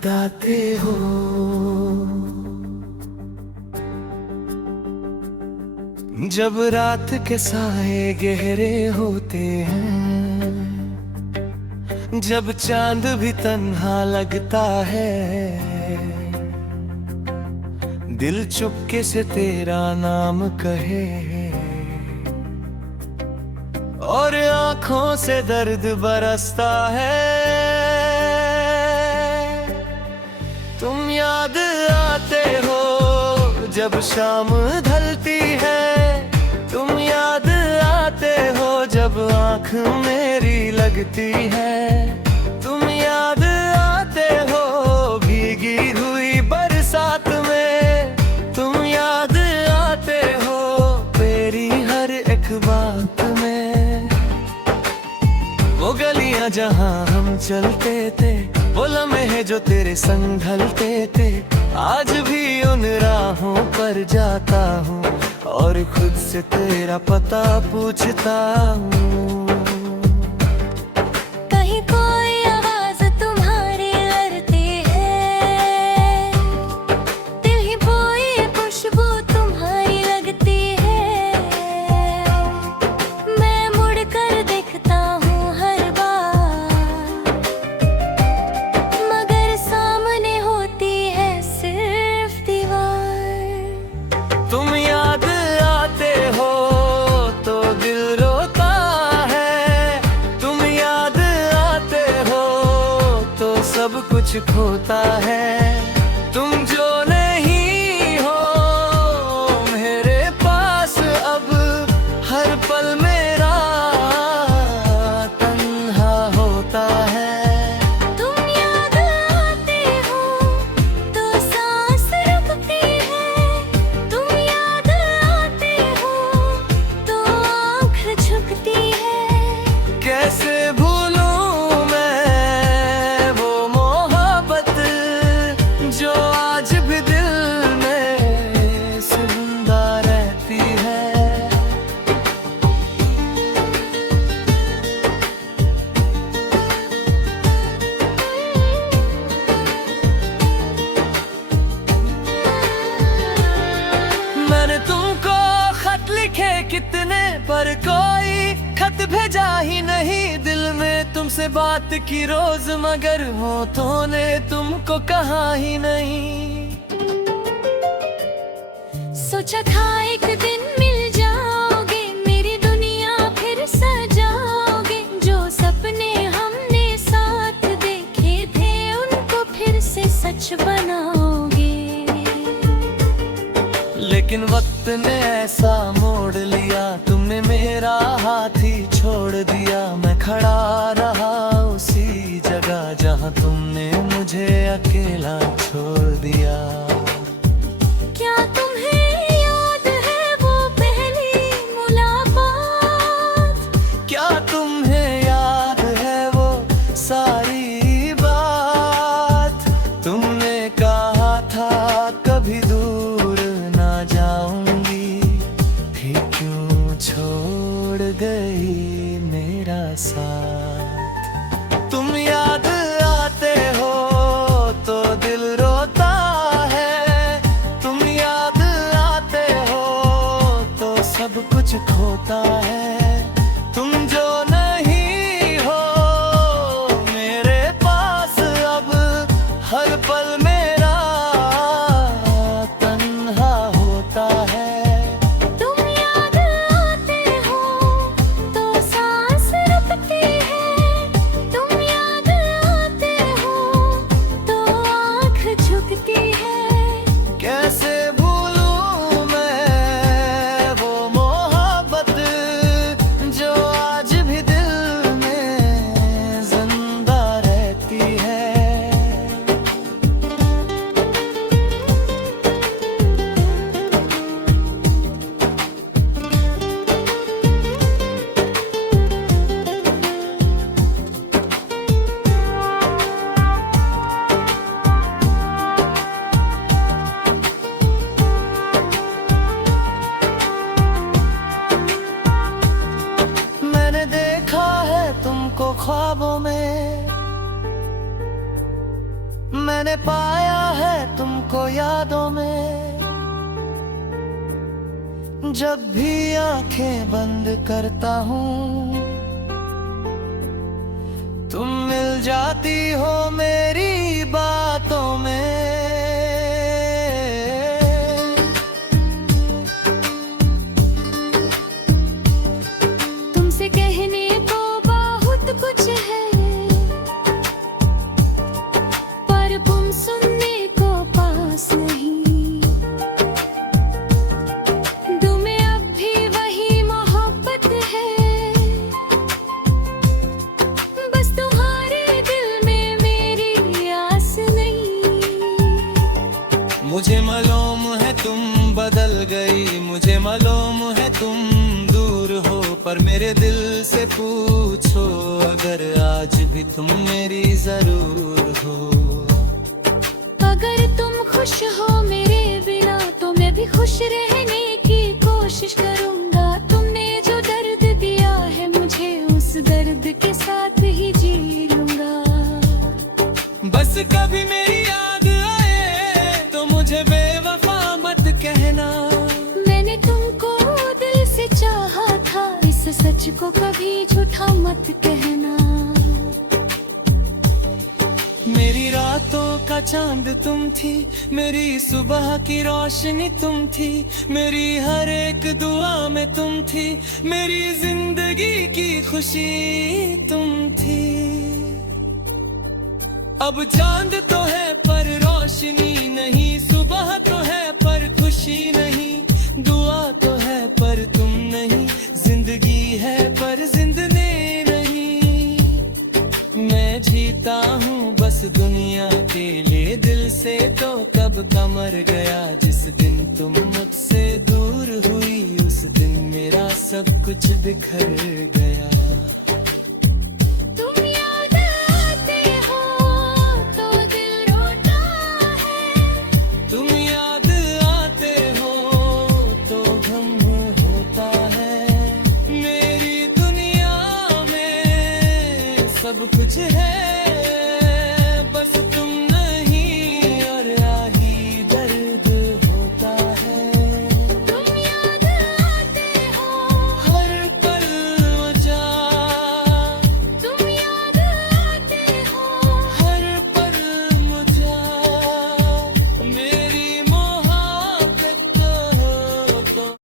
याद आते हो। जब रात के साए गहरे होते हैं, जब चांद भी तन्हा लगता है, दिल चुपके से तेरा नाम कहे और आंखों से दर्द बरसता है। तुम याद आते हो जब शाम ढलती है, तुम याद आते हो जब आँख मेरी लगती है, तुम याद आते हो भीगी हुई बरसात में, तुम याद आते हो मेरी हर एक बात में। वो गलियां जहां हम चलते थे, वो लम्हे जो तेरे संग ढलते थे, आज भी उन राहों पर जाता हूँ और खुद से तेरा पता पूछता हूँ। कहीं कोई आवाज तुम्हारी लड़ती है, दिल ही बोई खुशबू तुम्हारी लगती है, मैं मुड़ कर देखता हूँ हर बार, मगर सामने होती है सिर्फ दीवार। तुम याद आते हो तो दिल रोता है, तुम याद आते हो तो सब कुछ खोता है। तुम जो नहीं हो मेरे पास अब, हर पल मेरा तन्हा होता है। तुम याद आते हो तो सांस रुकती है, तुम याद आते हो तो आँख झुकती है। कैसे भूलूं मैं वो मोहब्बत जो आज भी दिल में जिंदा रहती है। मैंने तुमको खत लिखे कितने, पर कोई खत भेजा ही नहीं। दिल में तुमसे बात की रोज, मगर होठों ने तुमको कहा ही नहीं। सोचा था एक दिन मिल जाओगे, मेरी दुनिया फिर सजाओगे, जो सपने हमने साथ देखे थे उनको फिर से सच बनाओगे। लेकिन वक्त ने ऐसा मोड़ लिया, तुमने मेरा हाथ ही छोड़ दिया। मैं खड़ा रहा उसी जगह जहां तुमने मुझे अकेला छोड़ दिया। क्या तुम्हें याद है वो पहली मुलाकात? क्या तुम्हें याद है वो सारी बात? तुमने कहा था कभी दूर ना जाऊंगी, फिर क्यों छोड़ गई मेरा साथ। तुम याद आते हो तो दिल रोता है, तुम याद आते हो तो सब कुछ खोता है। तुम जो नहीं हो मेरे पास अब, हर पल मेरा तन्हा होता है। तुम याद आते हो तो सांस रुकती है, तुम याद आते हो तो आँख झुकती है। कैसे भूलूं मैं वो मोहब्बत मैंने पाया है तुमको यादों में। जब भी आंखें बंद करता हूँ तुम मिल जाती हो मेरी बातों में। तुमसे कहने को बहुत कुछ है, पर तुम सुनने को पास नहीं। तुम्हें अब भी वही मोहब्बत है, बस तुम्हारे दिल में मेरी आस नहीं। मुझे मालूम है तुम बदल गई, मुझे मालूम है तुम दूर हो, पर मेरे दिल से पूछो अगर आज भी तुम मेरी जरूर हो। अगर तुम खुश हो मेरे बिना तो मैं भी खुश रहने की कोशिश करूंगा। तुमने जो दर्द दिया है मुझे उस दर्द के साथ ही जी लूंगा। बस कभी मेरी याद आए तो मुझे बेवफा मत कहना। मैंने तुमको दिल से चाहा था, इस सच को कभी झूठा मत कहना। मेरी रातों का चांद तुम थी, मेरी सुबह की रोशनी तुम थी, मेरी हर एक दुआ में तुम थी, मेरी जिंदगी की खुशी तुम थी। अब चांद तो है पर रोशनी नहीं, सुबह तो है पर खुशी नहीं, दुआ तो है पर तुम नहीं, जिंदगी है पर जिंदगी नहीं। मैं जीता हूँ बस दुनिया के लिए दिल से, तो कब का मर गया जिस दिन तुम मुझसे दूर हुई, उस दिन मेरा सब कुछ बिखर गया। तुम याद आते हो तो दिल रोता है, तुम याद आते हो तो गम होता है। मेरी दुनिया में सब कुछ है